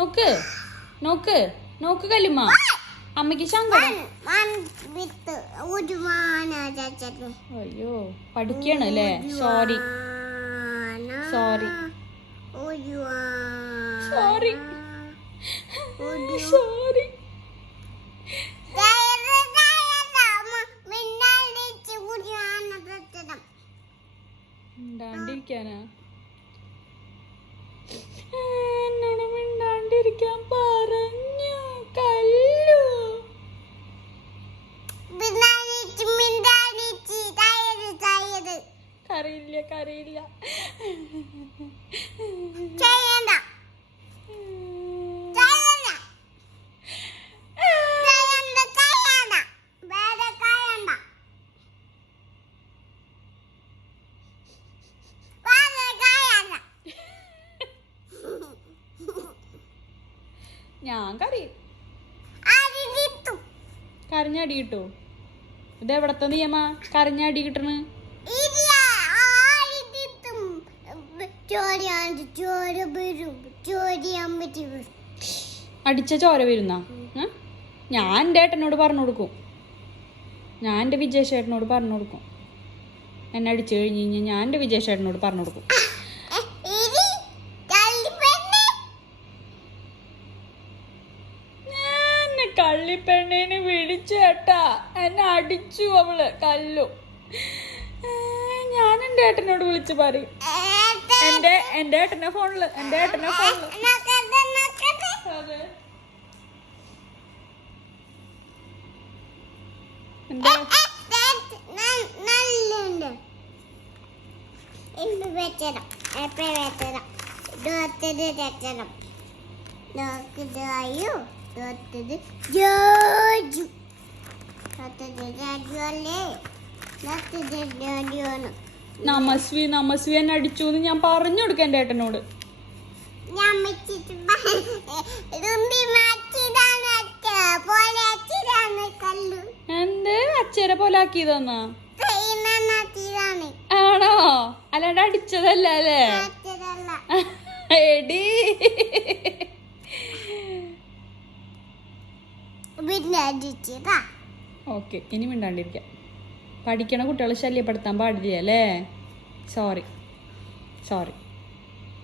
നോക്ക്. നോക്ക്. നോക്ക് കല്ലുമ്മ. അമ്മയ്ക്ക് അയ്യോ പഠിക്കാണ് അല്ലേ? സോറി സോറി സോറി സോറി മിണ്ടാണ്ടിരിക്കാനാ. മിണ്ടാണ്ടിരിക്കാൻ പറഞ്ഞു കല്ലു. കറിയില്ല കറിയില്ല ഞാൻ കരയും കരഞ്ഞടി കിട്ടു ഇത് എവിടത്തെ നിയമ? കരഞ്ഞടി കിട്ടണ്. അടിച്ച ചോര വരുന്ന? ഞാൻ എന്റെ ഏട്ടനോട് പറഞ്ഞു കൊടുക്കും. ഞാൻ എന്റെ വിജയശേട്ടനോട് പറഞ്ഞു കൊടുക്കും. എന്നെ അടിച്ചു കഴിഞ്ഞ് കഴിഞ്ഞാൽ ഞാൻ എന്റെ വിജയശേട്ടനോട് പറഞ്ഞു കൊടുക്കും. കള്ളിപ്പെണ്ണിനെ വിളിച്ചേട്ടാ എന്നെ അടിച്ചു അവൾ കല്ലു. ഞാൻ എന്റെ ഏട്ടനോട് വിളിച്ചു പറയും. എന്റെ എന്റെ ഏട്ടനെ ഫോണിൽ എന്റെ നക്കട്ടെ നക്കട്ടെ അതെ. നല്ലുണ്ട് ഇന്ന് വെച്ചണം എപ്പോഴും വെച്ചണം ഇരുപത്തത് വെച്ചണം നോക്കിത് അയ്യോ. ജോജു. നമസ്വി നമസ്വി എന്നെ അടിച്ചു എന്ന് ഞാൻ പറഞ്ഞു കൊടുക്ക എന്റെ ഏട്ടനോട്. എന്ത്? അച്ഛരെ പോലെ ആക്കിയതെന്നാ? ആണോ? അല്ലാണ്ട് അടിച്ചതല്ല അല്ലേ? എടി ഓക്കെ ഇനി മിണ്ടാണ്ടിരിക്കാം. പഠിക്കണ കുട്ടികളെ ശല്യപ്പെടുത്താൻ പാടില്ല അല്ലേ? Sorry sorry